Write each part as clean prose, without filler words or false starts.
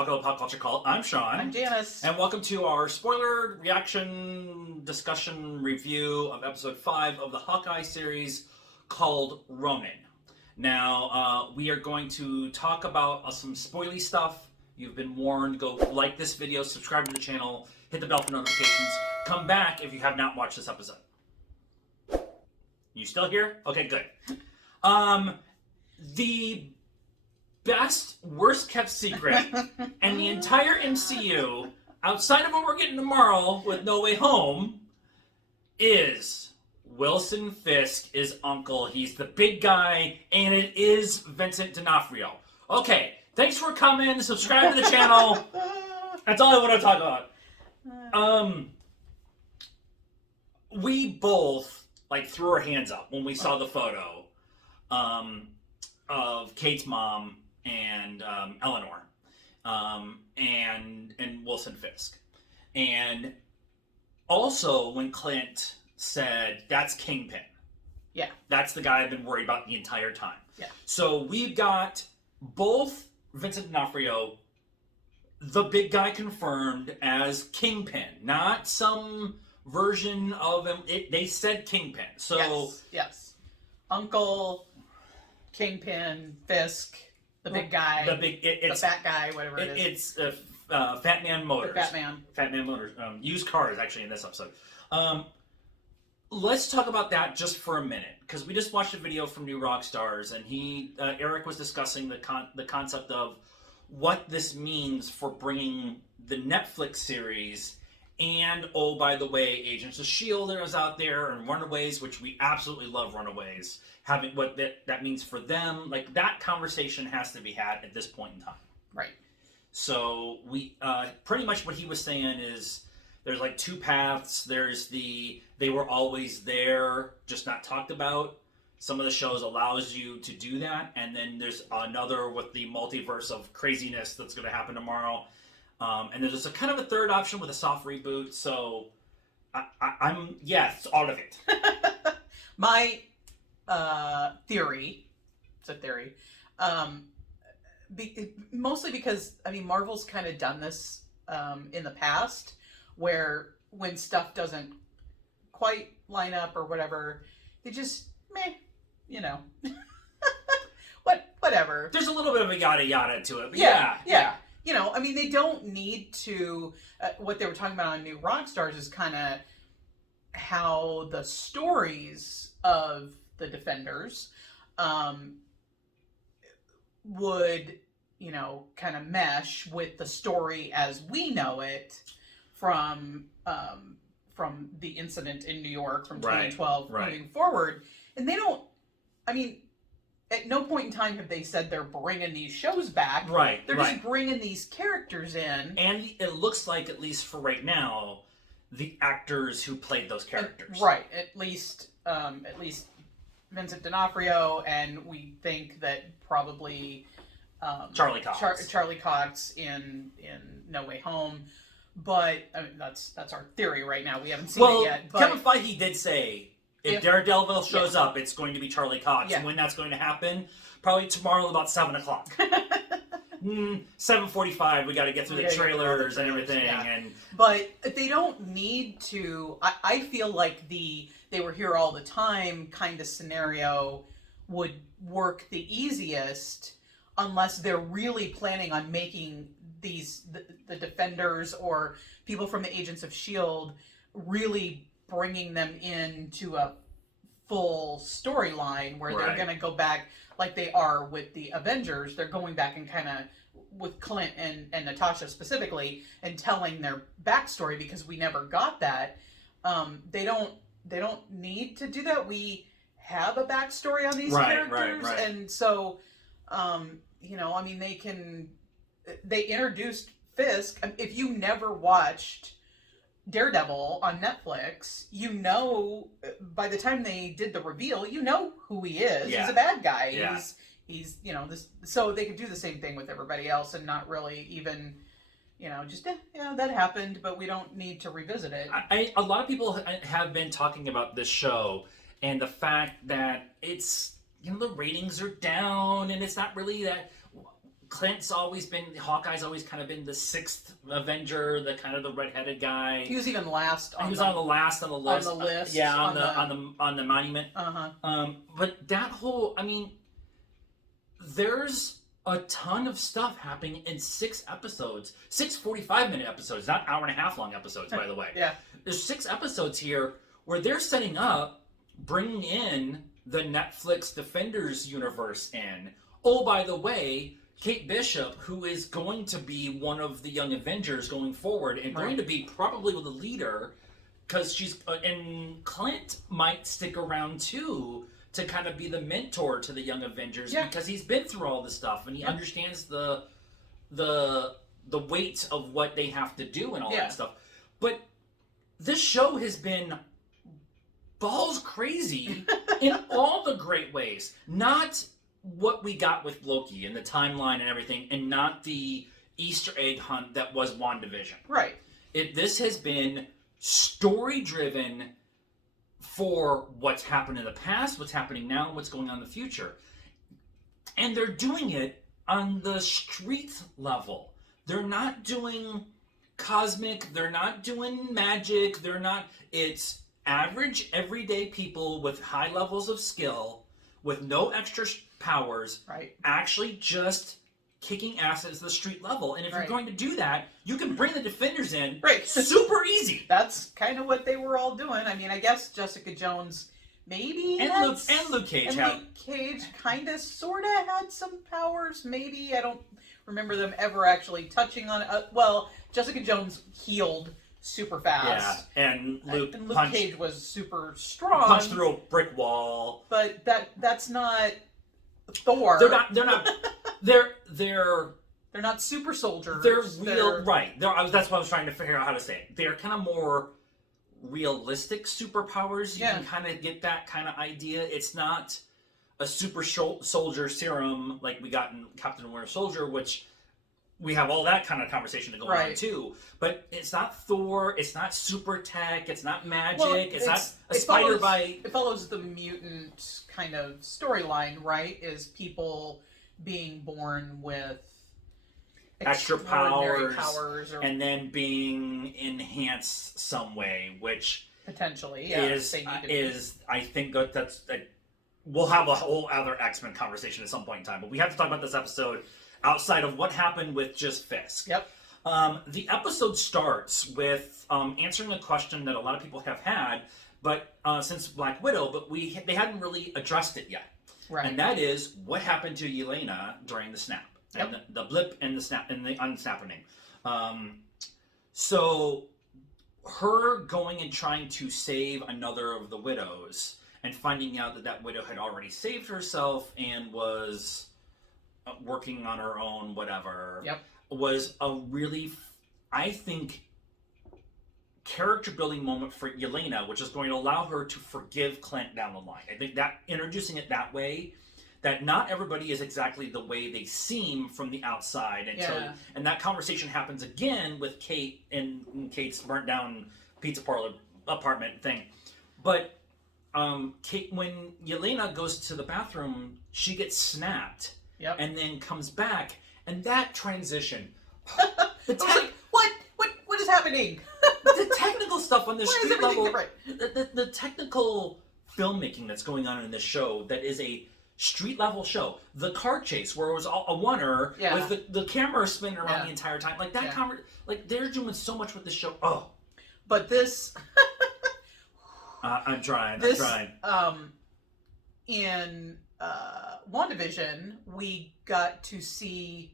welcome to Pop Culture Cult. I'm Sean. I'm Janice. And welcome to our spoiler reaction discussion review of episode 5 of the Hawkeye series called Ronin. Now, we are going to talk about some spoily stuff. You've been warned. Go like this video, subscribe to the channel, hit the bell for notifications. Come back if you have not watched this episode. You still here? Okay, good. The best, worst kept secret in the entire MCU, outside of what we're getting tomorrow with No Way Home, is Wilson Fisk is Uncle. He's the big guy, and it is Vincent D'Onofrio. Okay, thanks for coming. Subscribe to the channel. That's all I want to talk about. We both threw our hands up when we saw the photo of Kate's mom and Eleanor, and Wilson Fisk, and also when Clint said that's Kingpin. Yeah, that's the guy I've been worried about the entire time. Yeah. So we've got both Vincent D'Onofrio, the big guy, confirmed as Kingpin, not some version of him. They said Kingpin. So yes. Uncle, Kingpin, Fisk, the big guy, the fat guy, whatever it is. It's Fat Man Motors. Fat Man Motors. Used cars, actually, in this episode. Let's talk about that just for a minute, because we just watched a video from New Rockstars, and Eric was discussing the concept of what this means for bringing the Netflix series, and oh, by the way, Agents of S.H.I.E.L.D. is out there, and Runaways, which we absolutely love Runaways, having what that means for them. That conversation has to be had at this point in time. Right. So we pretty much what he was saying is there's two paths. There's they were always there, just not talked about. Some of the shows allows you to do that, and then there's another with the multiverse of craziness that's going to happen tomorrow. And there's a kind of a third option with a soft reboot. So I'm yes, all of it. My theory, it's a theory, mostly because Marvel's kind of done this in the past, where when stuff doesn't quite line up or whatever, they just whatever. There's a little bit of a yada yada to it. But yeah. They don't need to. What they were talking about on New Rockstars is kind of how the stories of the Defenders would, kind of mesh with the story as we know it from the incident in New York from 2012 moving forward. And they don't, at no point in time have they said they're bringing these shows back. Right. They're just bringing these characters in. And it looks like, at least for right now, the actors who played those characters. Right. At least Vincent D'Onofrio, and we think that probably Charlie Cox. Charlie Cox in No Way Home. But that's our theory right now. We haven't seen it yet. But Kevin Feige did say if Daredevil shows up, it's going to be Charlie Cox. And when that's going to happen, probably tomorrow about 7 o'clock. 7:45. We got to get through the trailers and everything. Yeah. But they don't need to. I feel like the "they were here all the time" kind of scenario would work the easiest, unless they're really planning on making the Defenders or people from the Agents of S.H.I.E.L.D. really bringing them into a full storyline where they're going to go back like they are with the Avengers. They're going back and kind of, with Clint and Natasha specifically, and telling their backstory, because we never got that. They don't need to do that. We have a backstory on these characters. And so, they introduced Fisk. If you never watched Daredevil on Netflix, by the time they did the reveal, who he is. Yeah. He's a bad guy. Yeah. He's this. So they could do the same thing with everybody else and not really even, that happened, but we don't need to revisit it. A lot of people have been talking about this show and the fact that it's, the ratings are down and it's not really that. Hawkeye's always kind of been the sixth Avenger, the kind of the redheaded guy. He was even last. He was on the last on the list. On the list. Yeah, on the monument. But that whole, there's a ton of stuff happening in 6 episodes. 6 45-minute episodes, not hour and a half long episodes, by the way. Yeah. There's 6 episodes here where they're setting up, bringing in the Netflix Defenders universe in. Oh, by the way, Kate Bishop, who is going to be one of the Young Avengers going forward, and going to be probably the leader, because she's and Clint might stick around too to kind of be the mentor to the Young Avengers, because he's been through all this stuff and he understands the weight of what they have to do and all that stuff. But this show has been balls crazy in all the great ways. Not what we got with Loki and the timeline and everything, and not the Easter egg hunt that was WandaVision. Right. This has been story-driven for what's happened in the past, what's happening now, and what's going on in the future. And they're doing it on the street level. They're not doing cosmic, they're not doing magic, it's average, everyday people with high levels of skill, with no extra powers, actually just kicking ass at the street level. And if you're going to do that, you can bring the Defenders in super easy. That's kind of what they were all doing. I mean, I guess Jessica Jones maybe and Luke Cage kind of sort of had some powers. Maybe I don't remember them ever actually touching on it. Well, Jessica Jones healed super fast. Yeah, and Luke Cage was super strong. Punched through a brick wall. But that's not Thor. They're not super soldiers. They're real, right. That's what I was trying to figure out how to say it. They're kind of more realistic superpowers. You can kind of get that kind of idea. It's not a super soldier serum like we got in Captain Winter Soldier, which we have all that kind of conversation to go on too. But it's not Thor. It's not super tech. It's not magic. Well, it's not a spider bite. It follows the mutant kind of storyline, right? Is people being born with extra powers and then being enhanced some way, which potentially is I think that's we'll have a whole other X-Men conversation at some point in time. But we have to talk about this episode outside of what happened with just Fisk. Yep. The episode starts with answering a question that a lot of people have had, but since Black Widow, but they hadn't really addressed it yet. Right. And that is what happened to Elena during the snap. And the blip and the snap and the unsnapping. So her going and trying to save another of the widows and finding out that widow had already saved herself and was working on her own, whatever, was a really, I think, character building moment for Elena, which is going to allow her to forgive Clint down the line. I think that introducing it that way, that not everybody is exactly the way they seem from the outside, and that conversation happens again with Kate in Kate's burnt down pizza parlor apartment thing. But Kate, when Elena goes to the bathroom, she gets snapped. Yep. And then comes back, and that transition. What is happening? The technical stuff on the street level, the technical filmmaking that's going on in this show, that is a street level show. The car chase, where it was a oneer with the camera spinning around the entire time, like that. They're doing so much with the show. Oh, but this. I'm trying. In WandaVision, we got to see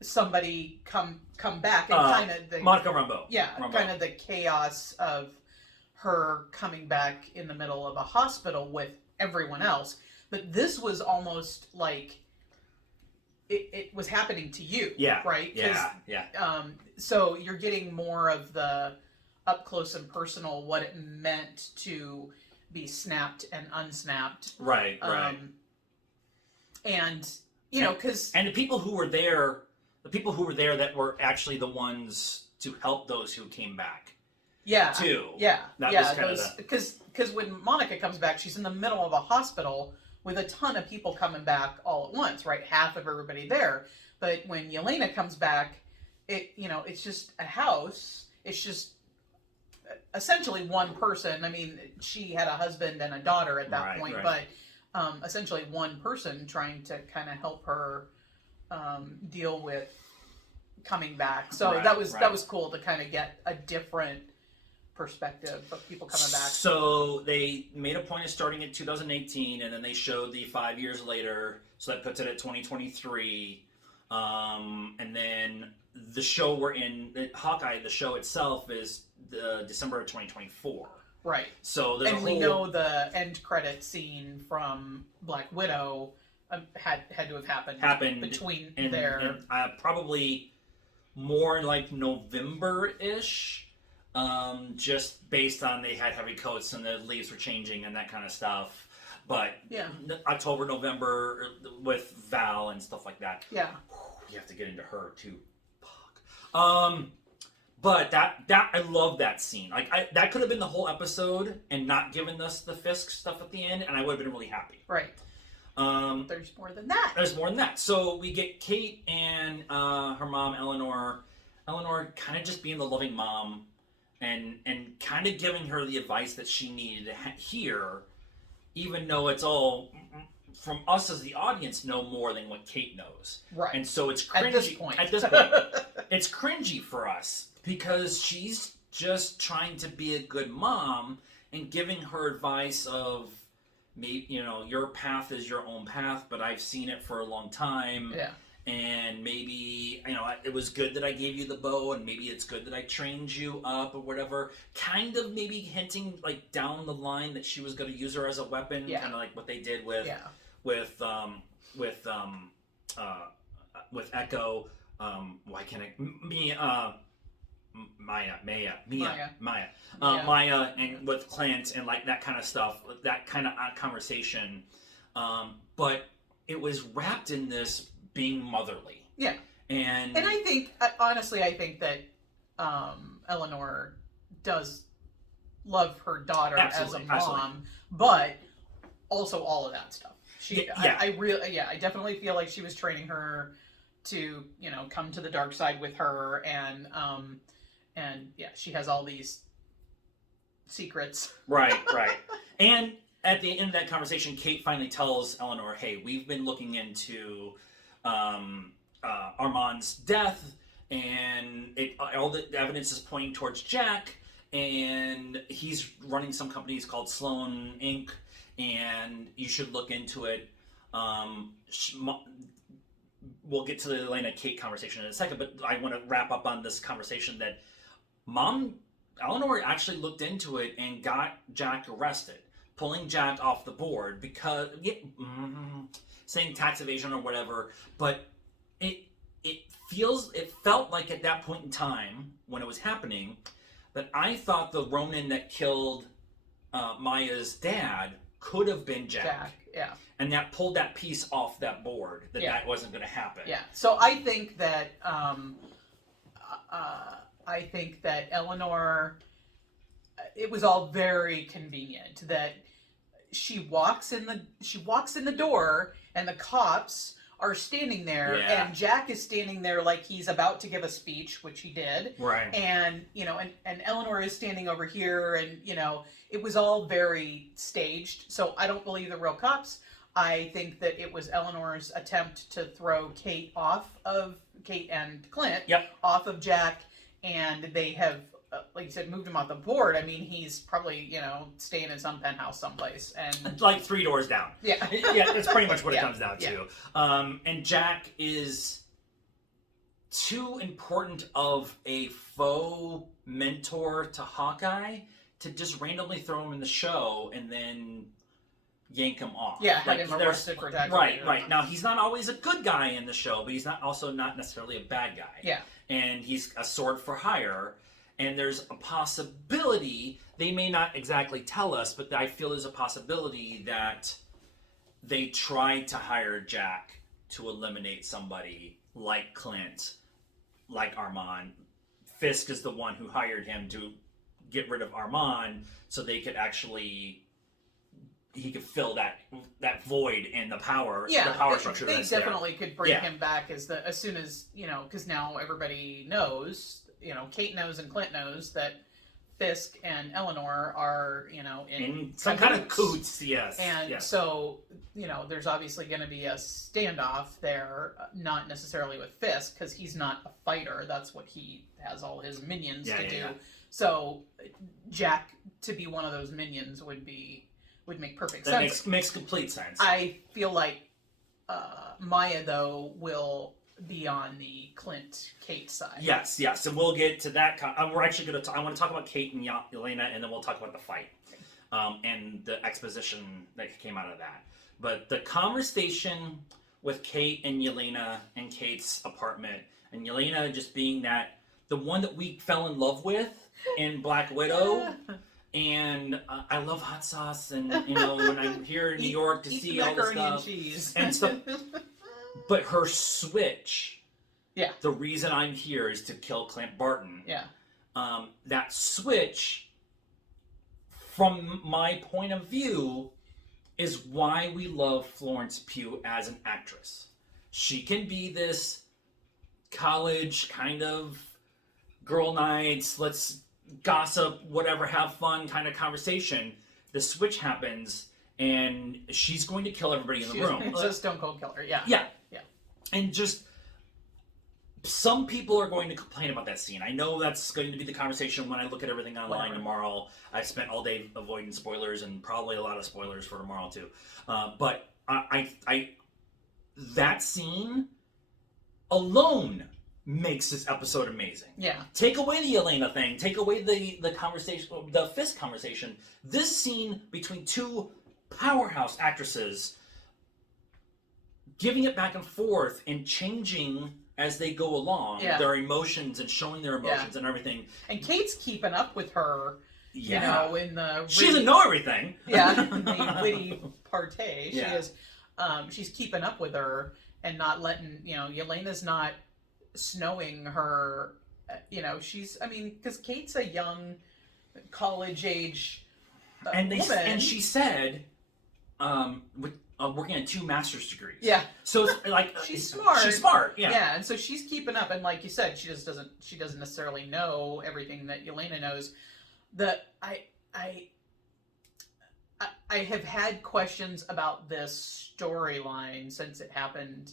somebody come back and kind of Monica Rambeau. Yeah, kind of the chaos of her coming back in the middle of a hospital with everyone else. But this was almost like it was happening to you. Yeah. Right? Yeah. So you're getting more of the up close and personal, what it meant to be snapped and unsnapped. Right. And because the people who were there that were actually the ones to help those who came back. Yeah. Too. Yeah. That was kind of because when Monica comes back, she's in the middle of a hospital with a ton of people coming back all at once, right? Half of everybody there. But when Elena comes back, it's just a house. It's just essentially one person. I mean, she had a husband and a daughter at that point, but essentially one person trying to kind of help her deal with coming back. So that was cool to kind of get a different perspective of people coming back. So they made a point of starting in 2018, and then they showed the 5 years later, so that puts it at 2023. And then the show we're in, Hawkeye, the show itself is December of 2024. Right. So we know the end credit scene from Black Widow had to have happened between there. Probably more like November-ish. Just based on they had heavy coats and the leaves were changing and that kind of stuff. But October, November with Val and stuff like that. Yeah. You have to get into her too. Fuck. But that I love that scene. Like that could have been the whole episode and not given us the Fisk stuff at the end, and I would have been really happy. Right. There's more than that. There's more than that. So we get Kate and her mom Eleanor. Eleanor kind of just being the loving mom. And kind of giving her the advice that she needed to hear, even though it's all from us as the audience know more than what Kate knows. Right. And so it's cringy. At this point, it's cringy for us because she's just trying to be a good mom and giving her advice of, maybe, your path is your own path, but I've seen it for a long time. Yeah. And maybe, it was good that I gave you the bow, and maybe it's good that I trained you up or whatever. Kind of maybe hinting, like, down the line that she was going to use her as a weapon. Yeah. Kind of like what they did with Echo. Why can't I... Maya, and with Clint, and, like, that kind of stuff. That kind of conversation. But it was wrapped in this being motherly. Yeah. And I think, honestly, that Eleanor does love her daughter as a mom, but also all of that stuff. I definitely feel like she was training her to, come to the dark side with her, and she has all these secrets. Right. And at the end of that conversation, Kate finally tells Eleanor, hey, we've been looking into Armand's death, and all the evidence is pointing towards Jack, and he's running some companies called Sloan Inc., and you should look into it. We'll get to the Elena-Kate conversation in a second, but I want to wrap up on this conversation that Eleanor actually looked into it and got Jack arrested, pulling Jack off the board because... saying tax evasion or whatever, but it felt like at that point in time when it was happening that I thought the Ronin that killed Maya's dad could have been Jack. Yeah. And that pulled that piece off that board that wasn't going to happen. Yeah. So I think that Eleanor, it was all very convenient that she walks in the door and the cops are standing there, and Jack is standing there like he's about to give a speech, which he did. Right. And and Eleanor is standing over here, and it was all very staged. So I don't believe the real cops. I think that it was Eleanor's attempt to throw Kate and Clint off of Jack, and they have, like you said, moved him off the board. I mean, he's probably, staying in some penthouse someplace. And like 3 doors down. Yeah. Yeah, that's pretty much what it comes down to. And Jack is too important of a faux mentor to Hawkeye to just randomly throw him in the show and then yank him off. Yeah, have him arrested for that. Right. Now, he's not always a good guy in the show, but he's not necessarily a bad guy. Yeah. And he's a sword for hire. And there's a possibility, they may not exactly tell us, but I feel there's a possibility that they tried to hire Jack to eliminate somebody like Clint, like Armand. Fisk is the one who hired him to get rid of Armand so they could actually he could fill that void in the power, Yeah, the power structure. They that's definitely there. could bring him back as soon as because now everybody knows. Kate knows and Clint knows that Fisk and Eleanor are in some kind of coots. Yes, and so there's obviously going to be a standoff there, not necessarily with Fisk because he's not a fighter. That's what he has all his minions to do. Yeah. So Jack to be one of those minions would make perfect sense. That makes complete sense. I feel like Maya though will be on the Clint-Kate side. Yes, and we'll get to that. We're actually going to. I want to talk about Kate and Elena, and then we'll talk about the fight and the exposition that came out of that. But the conversation with Kate and Elena in Kate's apartment, and Elena just being the one that we fell in love with in Black Widow. And I love hot sauce, and when I'm here in New York to see all this stuff and stuff. But her switch, the reason I'm here is to kill Clint Barton. Yeah. That switch, from my point of view, is why we love Florence Pugh as an actress. She can be this college kind of girl nights, let's gossip, whatever, have fun kind of conversation. The switch happens, and she's going to kill everybody in the room. It's a Stone Cold Killer, yeah. Yeah. And just, some people are going to complain about that scene. I know that's going to be the conversation when I look at everything online tomorrow. I've spent all day avoiding spoilers, and probably a lot of spoilers for tomorrow too. But I that scene alone makes this episode amazing. Yeah. Take away the Elena thing. Take away the conversation, the Fisk conversation. This scene between two powerhouse actresses, giving it back and forth and changing as they go along, their emotions and showing their emotions and everything. And Kate's keeping up with her. Yeah. In the she doesn't know everything. Yeah, in the witty partay. She is. She's keeping up with her and not letting Elena's not snowing her. Because Kate's a young college age woman. And she said, working on 2 master's degrees. Yeah. So it's like she's smart. She's smart. Yeah. Yeah, and so she's keeping up, and like you said, she doesn't necessarily know everything that Elena knows. I have had questions about this storyline since it happened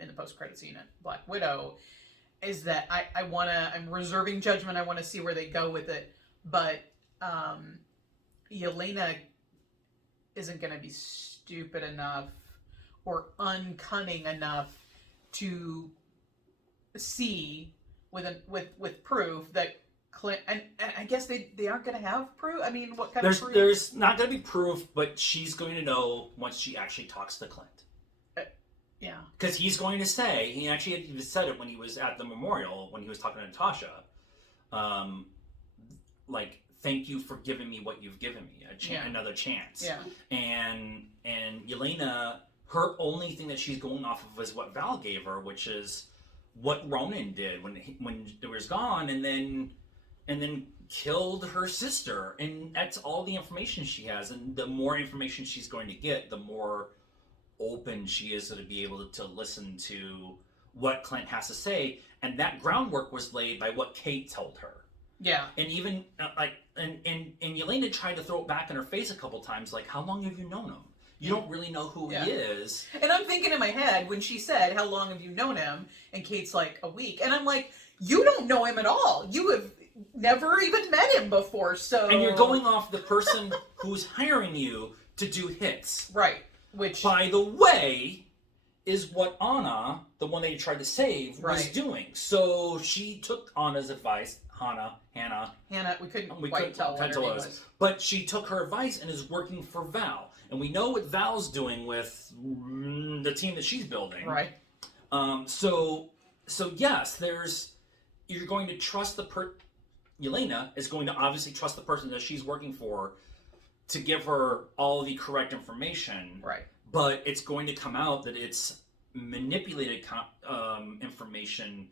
in the post-credit scene at Black Widow. Is that I'm reserving judgment. I want to see where they go with it, but Elena isn't going to be stupid enough or uncunning enough to see with proof that Clint, and I guess they aren't going to have proof. I mean, what kind of proof? There's not going to be proof, but she's going to know once she actually talks to Clint. Yeah. Because he's going to say, he actually had said it when he was at the memorial, when he was talking to Natasha, thank you for giving me what you've given me, another chance. Yeah. And Elena, her only thing that she's going off of is what Val gave her, which is what Ronan did when he was gone, and then killed her sister. And that's all the information she has. And the more information she's going to get, the more open she is to be able to listen to what Clint has to say. And that groundwork was laid by what Kate told her. Yeah. And even and Elena tried to throw it back in her face a couple times, like, how long have you known him? You don't really know who he is. And I'm thinking in my head when she said, how long have you known him? And Kate's like, a week. And I'm like, you don't know him at all. You have never even met him before. So and you're going off the person who's hiring you to do hits. Right. Which, by the way, is what Anna, the one that you tried to save, was doing. So she took Anna's advice. Hannah. We couldn't quite tell what her name was. But she took her advice and is working for Val. And we know what Val's doing with the team that she's building. Right. So yes, you're going to trust Elena is going to obviously trust the person that she's working for to give her all the correct information. Right. But it's going to come out that it's manipulated information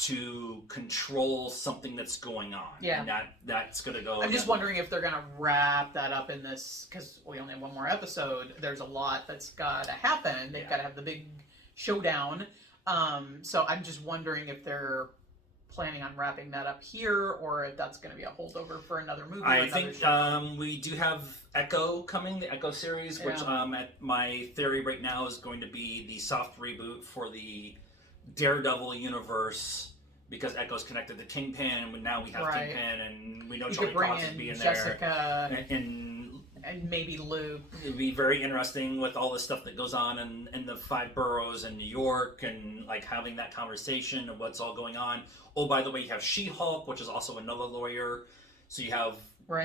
to control something that's going on. Yeah. And that's going to go... I'm just wondering if they're going to wrap that up in this, because we only have one more episode. There's a lot that's got to happen. They've got to have the big showdown. So I'm just wondering if they're planning on wrapping that up here, or if that's going to be a holdover for another movie. I think we do have Echo coming, the Echo series, which my theory right now is going to be the soft reboot for the Daredevil universe, because Echo's connected to Kingpin, and now we have Kingpin, and we know Charlie Cox is being Jessica there. And maybe Luke. It'd be very interesting with all the stuff that goes on in the 5 boroughs in New York, and like having that conversation of what's all going on. Oh, by the way, you have She-Hulk, which is also another lawyer. So you have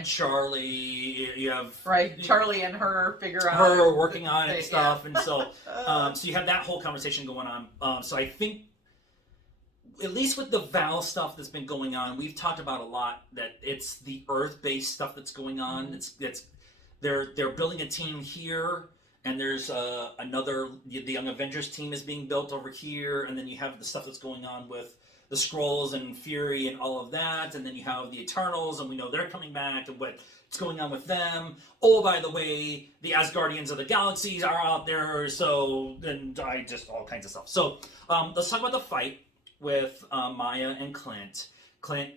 Charlie, you have Charlie and her figure out her working on it and stuff, and so so you have that whole conversation going on. So I think, at least with the Val stuff that's been going on, we've talked about a lot that it's the Earth-based stuff that's going on. It's they're building a team here, and there's the Young Avengers team is being built over here, and then you have the stuff that's going on with the Skrulls and Fury and all of that, and then you have the Eternals, and we know they're coming back, and what's going on with them. Oh, by the way, the Asgardians of the Galaxies are out there, so then all kinds of stuff. So let's talk about the fight with Maya and Clint. Clint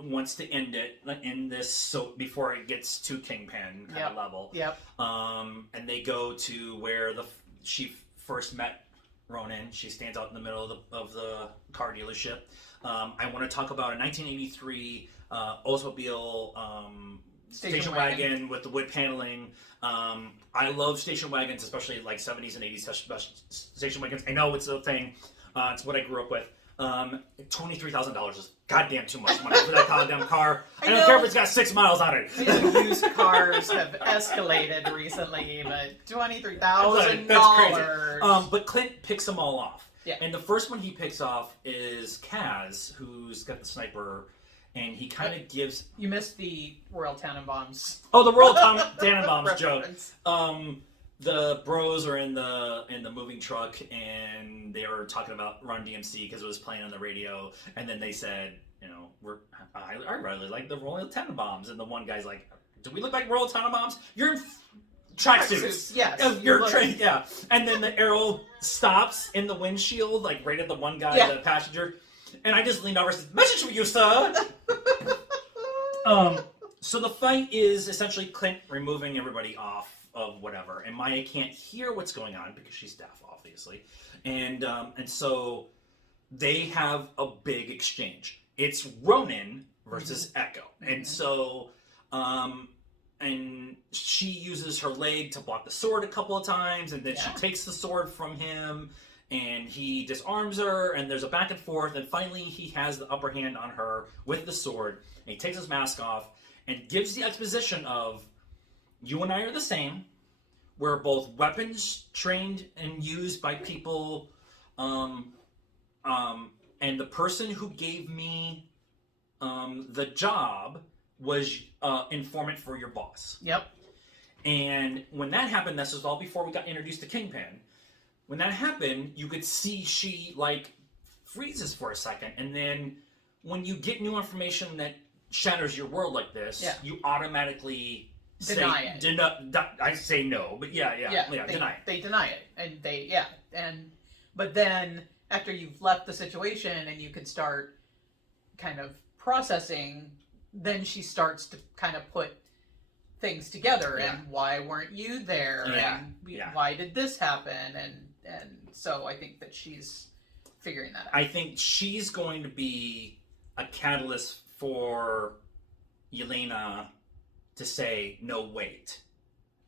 wants to end it in this, so before it gets to Kingpin kind of level. Yep. And they go to where she first met Ronan. She stands out in the middle of the car dealership. I want to talk about a 1983 Oldsmobile station wagon with the wood paneling. I love station wagons, especially like 70s and 80s station wagons. I know it's a thing. It's what I grew up with. $23,000 is goddamn too much money for that goddamn car. I don't care if it's got 6 miles on it. Used cars have escalated recently, but $23,000. That's crazy. But Clint picks them all off. Yeah. And the first one he picks off is Kaz, who's got the sniper, and he kind of gives... You missed the Royal Tannenbaums. Oh, the Royal Tannenbaums joke. The bros are in the moving truck, and they were talking about Run DMC because it was playing on the radio, and then they said, I really like the Royal Tannenbaums, and the one guy's like, do we look like Royal Tannenbaums? You're in tracksuits. Yes. You're trained. Yeah. And then the arrow stops in the windshield, like right at the one guy, the passenger, and I just leaned over and said, "Message for you, sir." So the fight is essentially Clint removing everybody off of whatever, and Maya can't hear what's going on because she's deaf, obviously, and so they have a big exchange. It's Ronan versus Echo, and so and she uses her leg to block the sword a couple of times, and then she takes the sword from him, and he disarms her, and there's a back and forth, and finally he has the upper hand on her with the sword, and he takes his mask off and gives the exposition of, you and I are the same. We're both weapons trained and used by people, and the person who gave me the job was informant for your boss. Yep. And when that happened, this was all before we got introduced to Kingpin. When that happened, you could see she like freezes for a second, and then when you get new information that shatters your world like this, you automatically deny it. I say no, but deny it. They deny it, but then after you've left the situation and you can start kind of processing, then she starts to kind of put things together and why weren't you there and why did this happen and so I think that she's figuring that out. I think she's going to be a catalyst for Elena to say, no, wait.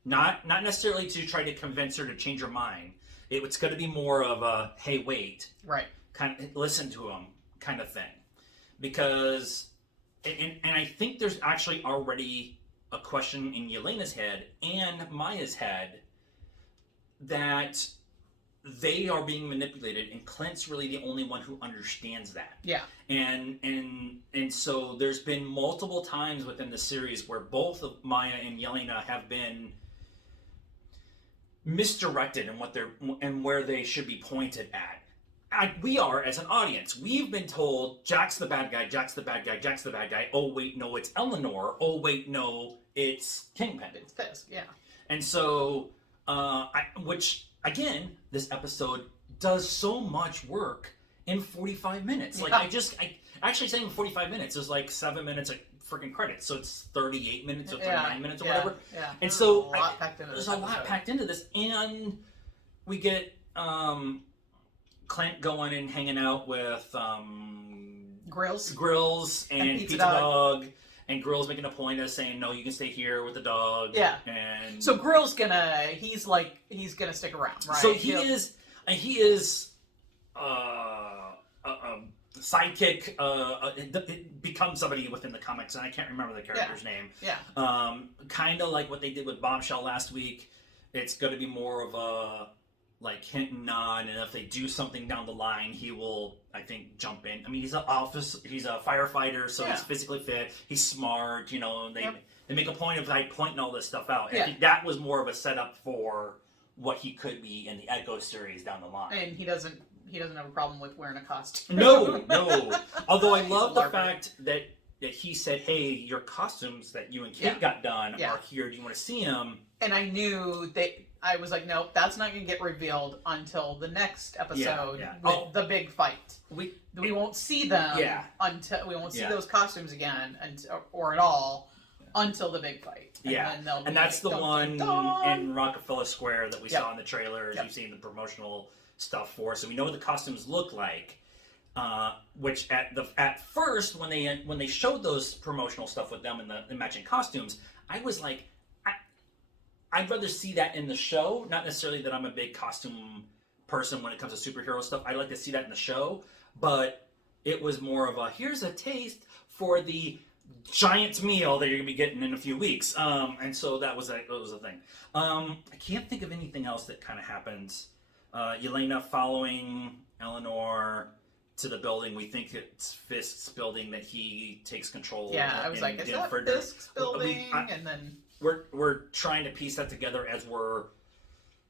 Not necessarily to try to convince her to change her mind. It's going to be more of a, hey, wait. Right. Kind of listen to him kind of thing. Because, and I think there's actually already a question in Elena's head and Maya's head that they are being manipulated, and Clint's really the only one who understands that. Yeah. And so there's been multiple times within the series where both of Maya and Elena have been misdirected in what they're and where they should be pointed at. we are, as an audience, we've been told Jack's the bad guy, Jack's the bad guy, Jack's the bad guy. Oh, wait, no, it's Eleanor. Oh, wait, no, it's Kingpin. It's Fisk, yeah. And so, which, again, this episode does so much work in 45 minutes. Like, actually saying 45 minutes, there's like 7 minutes of freaking credits. So it's 38 minutes or 39 minutes or whatever. Yeah. And so, there's a lot packed into this. And we get Clint going and hanging out with Grills and Pizza Dog. And Grill's making a point of saying, no, you can stay here with the dog. Yeah. And so Grill's he's gonna stick around, right? So he is a sidekick, becomes somebody within the comics, and I can't remember the character's name. Yeah. Kind of like what they did with Bombshell last week. It's going to be more of a like hint and nod, and if they do something down the line, he will, I think, jump in. I mean, he's a firefighter, so he's physically fit. He's smart, you know. They make a point of like pointing all this stuff out. I think that was more of a setup for what he could be in the Echo series down the line. And he doesn't have a problem with wearing a costume. No. Although I love the fact that he said, "Hey, your costumes that you and Kate got done are here. Do you want to see them?" And I knew that. I was like, nope, that's not going to get revealed until the next episode with the big fight. We won't see them until we won't see those costumes again or at all until the big fight. And that's the one in Rockefeller Square that we saw in the trailers. You've seen the promotional stuff for, so we know what the costumes look like. Which at first when they showed those promotional stuff with them in the matching costumes, I was like, I'd rather see that in the show. Not necessarily that I'm a big costume person when it comes to superhero stuff. I'd like to see that in the show. But it was more of a, here's a taste for the giant meal that you're going to be getting in a few weeks. And so that was a thing. I can't think of anything else that kind of happens. Elena following Eleanor to the building. We think it's Fisk's building that he takes control of. Yeah, I was like, is that Fisk's building? And then... We're trying to piece that together as we're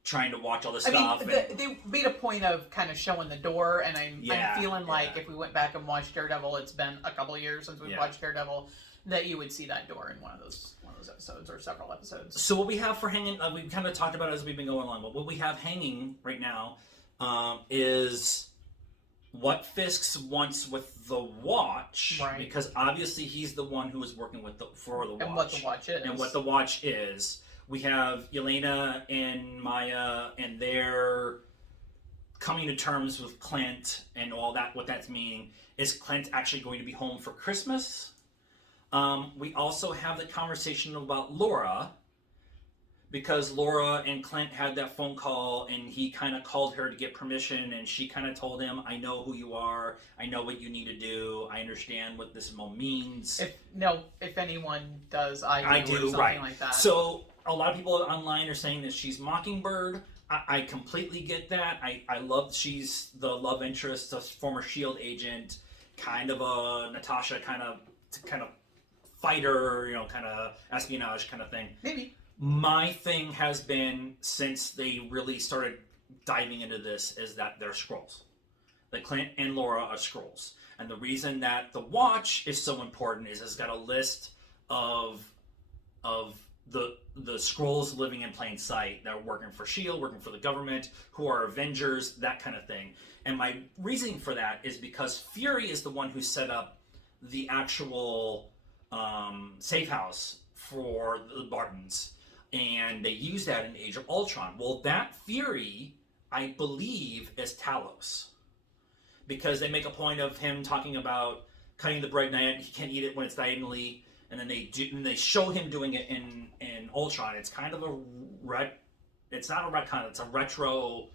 trying to watch all this stuff. They made a point of kind of showing the door, and I'm feeling like if we went back and watched Daredevil, it's been a couple of years since we watched Daredevil, that you would see that door in one of those episodes or several episodes. So what we have for hanging, we've kind of talked about it as we've been going along, but what we have hanging right now is what Fisk wants with the watch, because obviously he's the one who is working for the watch. And what the watch is. And what the watch is. We have Elena and Maya, and they're coming to terms with Clint and all that, what that's meaning. Is Clint actually going to be home for Christmas? We also have the conversation about Laura, because Laura and Clint had that phone call, and he kind of called her to get permission, and she kind of told him, I know who you are, I know what you need to do, I understand what this means. If anyone does, I do, or something like that. So a lot of people online are saying that she's Mockingbird. I completely get that. I love she's the love interest, a former S.H.I.E.L.D. agent, kind of a Natasha kind of fighter, kind of espionage kind of thing. Maybe. My thing has been, since they really started diving into this, is that they're Skrulls. That Clint and Laura are Skrulls. And the reason that the watch is so important is it's got a list of the Skrulls living in plain sight that are working for S.H.I.E.L.D., working for the government, who are Avengers, that kind of thing. And my reasoning for that is because Fury is the one who set up the actual safe house for the Bartons. And they use that in Age of Ultron. Well, that Fury, I believe, is Talos. Because they make a point of him talking about cutting the bread, he can't eat it when it's diagonally, and then they show him doing it in Ultron. It's kind of it's not a retcon, it's a retro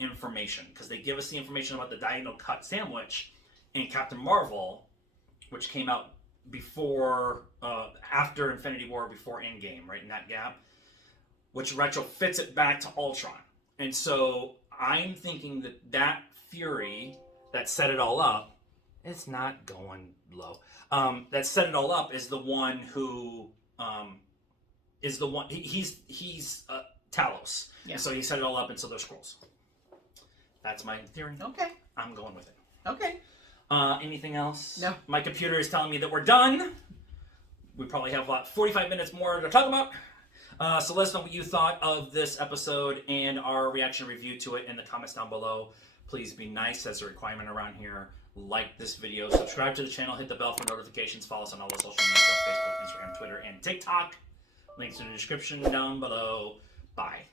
information. Because they give us the information about the diagonal cut sandwich in Captain Marvel, which came out after Infinity War, before Endgame, right in that gap, which retrofits it back to Ultron. And so I'm thinking that Fury that set it all up, it's not going low, that set it all up is the one who he's Talos. Yeah. And so he set it all up, and so they're Skrulls. That's my theory. Okay. I'm going with it. Okay. Anything else? No. My computer is telling me that we're done. We probably have about 45 minutes more to talk about. So let us know what you thought of this episode and our reaction review to it in the comments down below. Please be nice. That's a requirement around here. Like this video. Subscribe to the channel. Hit the bell for notifications. Follow us on all the social media stuff, Facebook, Instagram, Twitter, and TikTok. Links in the description down below. Bye.